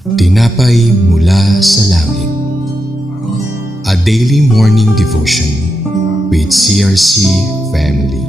Tinapay mula sa langit. A daily morning devotion with CRC family.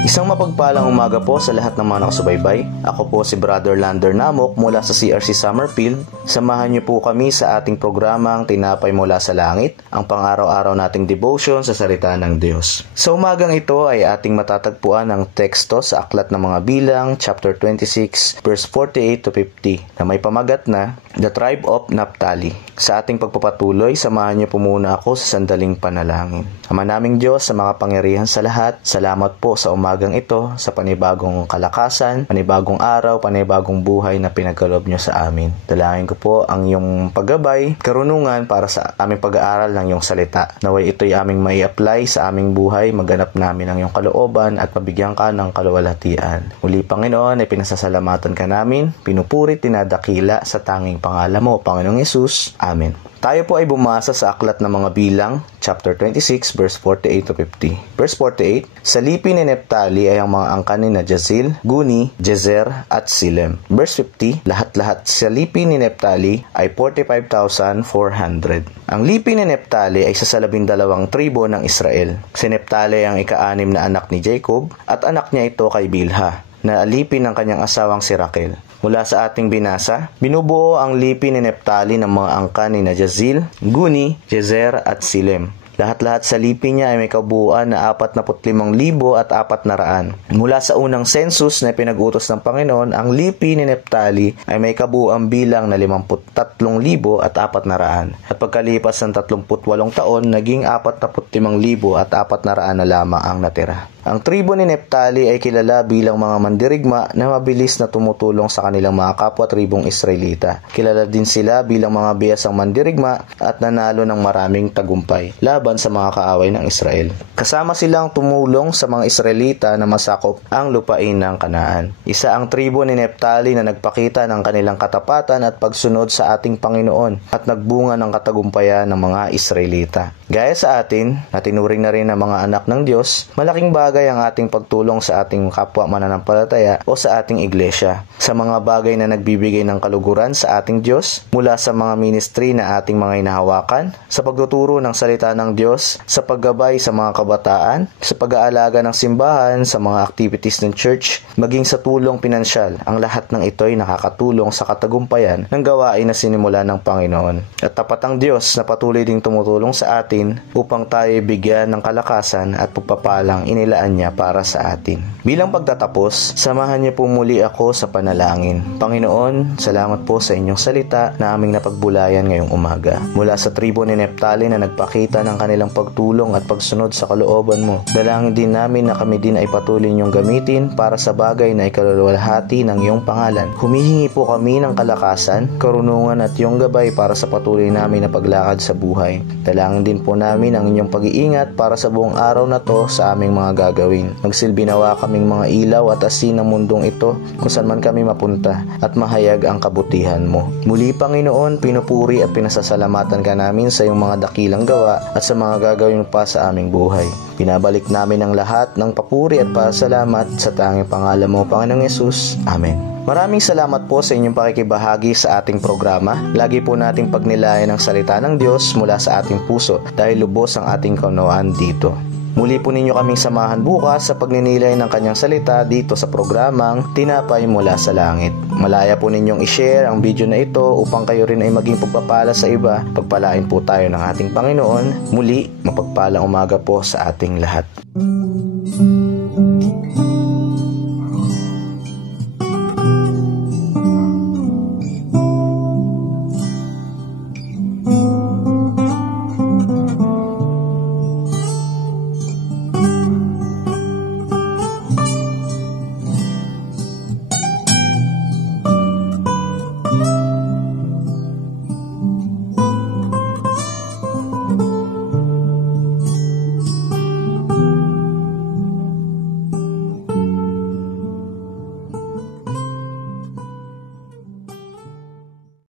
Isang mapagpalang umaga po sa lahat ng mga nakasubaybay. Ako po si Brother Lander Namok mula sa CRC Summerfield. Samahan niyo po kami sa ating programang Tinapay Mula sa Langit, ang pang-araw-araw nating devotion sa salita ng Diyos. Sa umagang ito ay ating matatagpuan ang teksto sa Aklat ng Mga Bilang, chapter 26, verse 48 to 50, na may pamagat na The Tribe of Naphtali. Sa ating pagpapatuloy, samahan niyo po muna ako sa sandaling panalangin. Ama naming Diyos, sa mga pangyarihan sa lahat, salamat po sa umagang ito, sa panibagong kalakasan, panibagong araw, panibagong buhay na pinagkaloob niyo sa amin. Dalangin ko po ang iyong paggabay, karunungan para sa aming pag-aaral ng iyong salita. Naway ito'y aming may apply sa aming buhay, maganap namin ang iyong kalooban at mabigyan ka ng kaluwalhatian. Muli Panginoon, ay pinasasalamatan ka namin, pinupuri, tinadakila sa tanging pangalan mo, Panginoong Yesus. Amen. Tayo po ay bumasa sa Aklat ng Mga Bilang, chapter 26, verse 48 to 50. Verse 48, sa lipi ni Naphtali ay ang mga angkan ni Jazil, Guni, Jezer, at Silem. Verse 50, lahat-lahat sa lipi ni Naphtali ay 45,400. Ang lipi ni Naphtali ay sa 12 tribo ng Israel. Si Naphtali ang ika-6 na anak ni Jacob, at anak niya ito kay Bilha, na lipi ng kanyang asawang si Raquel. Mula sa ating binasa, binubuo ang lipi ni Naphtali ng mga angkan ni Jazil, Guni, Jezer at Silem. Lahat-lahat sa lipi niya ay may kabuuan na 45,400. Mula sa unang census na pinag-utos ng Panginoon, ang lipi ni Naphtali ay may kabuuang bilang na 53,400. At pagkalipas ng 38 taon, naging 45,400 na lamang ang natira. Ang tribo ni Naphtali ay kilala bilang mga mandirigma na mabilis na tumutulong sa kanilang mga kapwa-tribong Israelita. Kilala din sila bilang mga bihasang mandirigma at nanalo ng maraming tagumpay laban sa mga kaaway ng Israel. Kasama silang tumulong sa mga Israelita na masakop ang lupain ng Kanaan. Isa ang tribo ni Naphtali na nagpakita ng kanilang katapatan at pagsunod sa ating Panginoon at nagbunga ng katagumpayan ng mga Israelita. Gaya sa atin, na tinuring na rin ng mga anak ng Diyos, malaking bagay ang ating pagtulong sa ating kapwa mananampalataya o sa ating iglesia, sa mga bagay na nagbibigay ng kaluguran sa ating Diyos, mula sa mga ministry na ating mga inahawakan, sa pagtuturo ng salita ng Diyos, sa paggabay sa mga kabataan, sa pag-aalaga ng simbahan, sa mga activities ng church, maging sa tulong pinansyal. Ang lahat ng ito ay nakakatulong sa katagumpayan ng gawain na sinimula ng Panginoon. At tapat ang Diyos na patuloy ding tumutulong sa atin upang tayo bigyan ng kalakasan at pagpapalang inilaan niya para sa atin. Bilang pagtatapos, samahan niyo po muli ako sa panalangin. Panginoon, salamat po sa inyong salita na aming napagbulayan ngayong umaga. Mula sa tribo ni Naphtali na nagpakita ng kanilang pagtulong at pagsunod sa kalooban mo, dalangin din namin na kami din ay patuloy niyong gamitin para sa bagay na ikaluluwalhati ng iyong pangalan. Humihingi po kami ng kalakasan, karunungan at iyong gabay para sa patuloy namin na paglakad sa buhay. Dalangin din po namin ang inyong pag-iingat para sa buong araw na to sa aming mga gagawin. Magsilbi nawa kaming mga ilaw at asin ng mundong ito kung saan man kami mapunta at mahayag ang kabutihan mo. Muli Panginoon, pinupuri at pinasasalamatan ka namin sa iyong mga dakilang gawa at sa mga gagawin pa sa aming buhay. Pinabalik namin ang lahat ng papuri at pasalamat sa tanging pangalan mo, Panginoong Yesus. Amen. Maraming salamat po sa inyong pakikibahagi sa ating programa. Lagi po nating pagnilayan ang salita ng Diyos mula sa ating puso dahil lubos ang ating kaunawaan dito. Muli po ninyo kaming samahan bukas sa pagninilay ng kanyang salita dito sa programang Tinapay Mula sa Langit. Malaya po ninyong i-share ang video na ito upang kayo rin ay maging pagpapala sa iba. Pagpalain po tayo ng ating Panginoon. Muli, mapagpalang umaga po sa ating lahat.